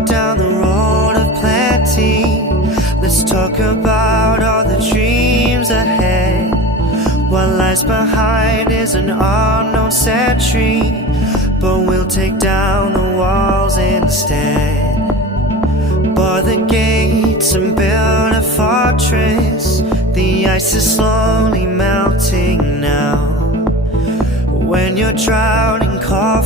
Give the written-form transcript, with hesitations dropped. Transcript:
walk down the road of plenty. Let's talk about all the dreams ahead. What lies behind is an unknown century, but we'll take down the walls instead. Bar the gates and build a fortress. The ice is slowly melting now. When you're drowning, call